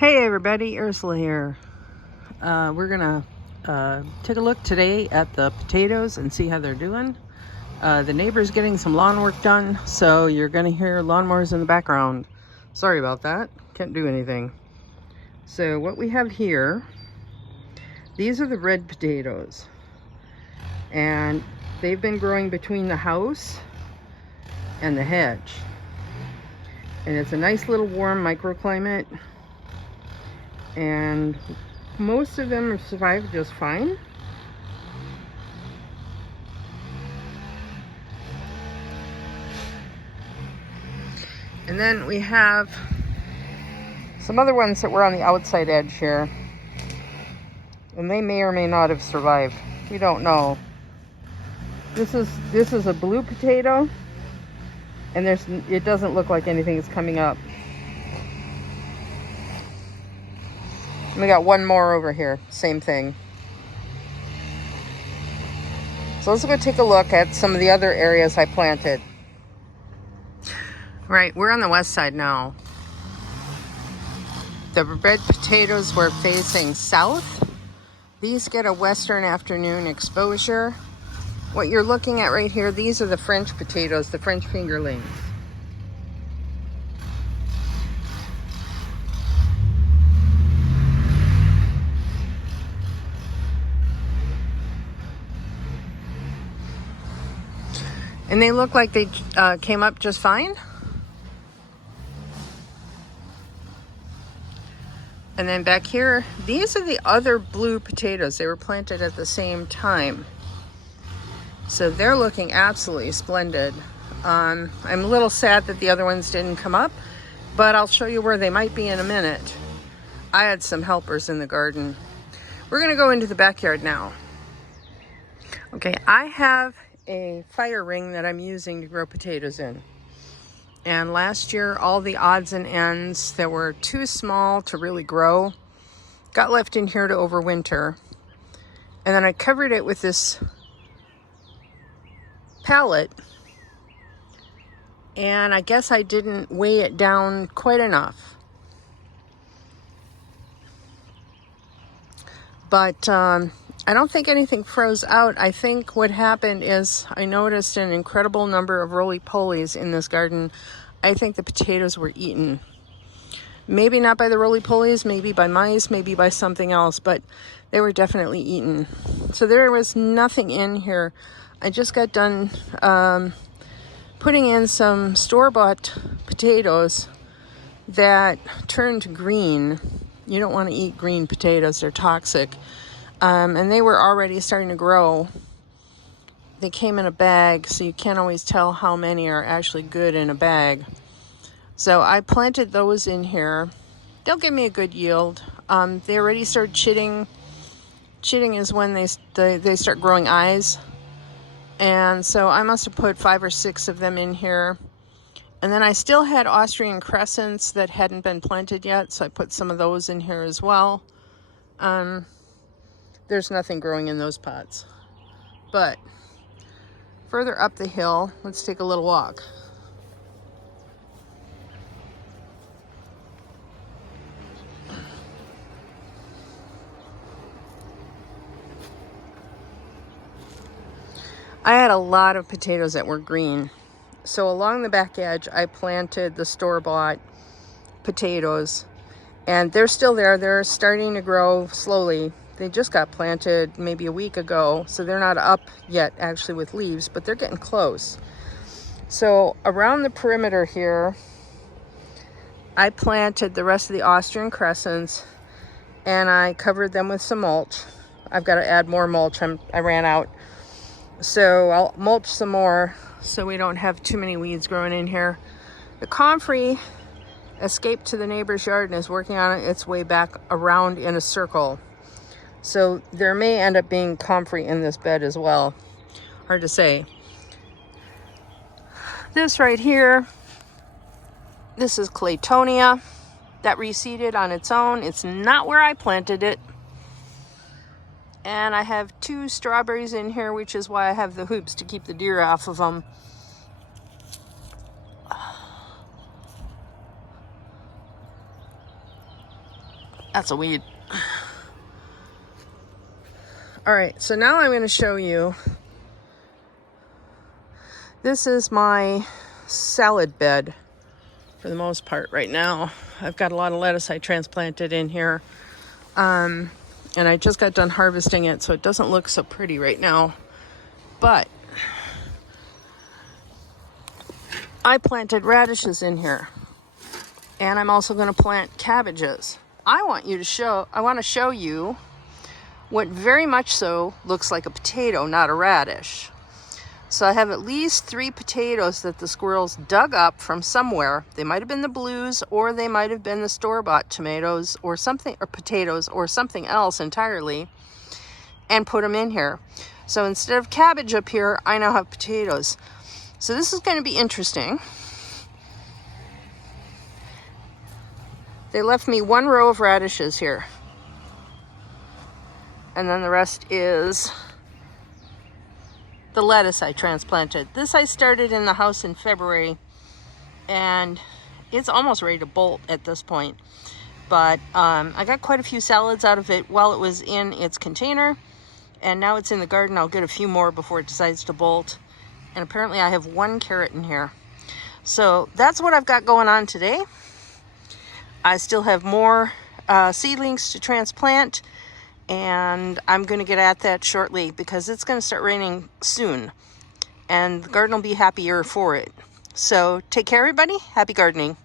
Hey everybody, Ursula here. We're gonna take a look today at the potatoes and see how they're doing. The neighbor's getting some lawn work done, so you're gonna hear lawnmowers in the background. Sorry about that, can't do anything. So what we have here, these are the red potatoes. And they've been growing between the house and the hedge. And it's a nice little warm microclimate. And most of them have survived just fine. And then we have some other ones that were on the outside edge here. And they may or may not have survived. We don't know. This is a blue potato. And it doesn't look like anything is coming up. We got one more over here, same thing. So let's go take a look at some of the other areas I planted. Right, we're on the west side now. The red potatoes were facing south. These get a western afternoon exposure. What you're looking at right here, these are the French potatoes, the French fingerlings. And they look like they came up just fine. And then back here, these are the other blue potatoes. They were planted at the same time. So they're looking absolutely splendid. I'm a little sad that the other ones didn't come up, but I'll show you where they might be in a minute. I had some helpers in the garden. We're gonna go into the backyard now. Okay, I have a fire ring that I'm using to grow potatoes in. And last year, all the odds and ends that were too small to really grow got left in here to overwinter. And then I covered it with this pallet. And I guess I didn't weigh it down quite enough. But I don't think anything froze out. I think what happened is I noticed an incredible number of roly-polies in this garden. I think the potatoes were eaten. Maybe not by the roly-polies, maybe by mice, maybe by something else, but they were definitely eaten. So there was nothing in here. I just got done putting in some store-bought potatoes that turned green. You don't want to eat green potatoes, they're toxic. And they were already starting to grow. They came in a bag, so you can't always tell how many are actually good in a bag. So I planted those in here. They'll give me a good yield. They already started chitting. Chitting is when they start growing eyes. And so I must have put 5 or 6 of them in here. And then I still had Austrian crescents that hadn't been planted yet, so I put some of those in here as well. There's nothing growing in those pots. But further up the hill, let's take a little walk. I had a lot of potatoes that were green. So along the back edge, I planted the store-bought potatoes. And they're still there. They're starting to grow slowly. They just got planted maybe a week ago, so they're not up yet actually with leaves, but they're getting close. So around the perimeter here, I planted the rest of the Austrian crescents and I covered them with some mulch. I've got to add more mulch. I ran out. So I'll mulch some more so we don't have too many weeds growing in here. The comfrey escaped to the neighbor's yard and is working on its way back around in a circle. So there may end up being comfrey in this bed as well. Hard to say. This right here, this is Claytonia that reseeded on its own. It's not where I planted it. And I have 2 strawberries in here, which is why I have the hoops to keep the deer off of them. That's a weed. All right, so now I'm going to show you. This is my salad bed for the most part right now. I've got a lot of lettuce I transplanted in here. And I just got done harvesting it, so it doesn't look so pretty right now. But I planted radishes in here. And I'm also going to plant cabbages. I want to show you what very much so looks like a potato, not a radish. So I have at least 3 potatoes that the squirrels dug up from somewhere. They might have been the blues, or they might have been the store-bought tomatoes or something, or potatoes or something else entirely, and put them in here. So instead of cabbage up here, I now have potatoes. So this is going to be interesting. They left me 1 row of radishes here. And then the rest is the lettuce I transplanted. This I started in the house in February, and it's almost ready to bolt at this point. But I got quite a few salads out of it while it was in its container, and now it's in the garden. I'll get a few more before it decides to bolt. And apparently I have 1 carrot in here. So that's what I've got going on today. I still have more seedlings to transplant, and I'm going to get at that shortly because it's going to start raining soon, and the garden will be happier for it. So take care, everybody. Happy gardening.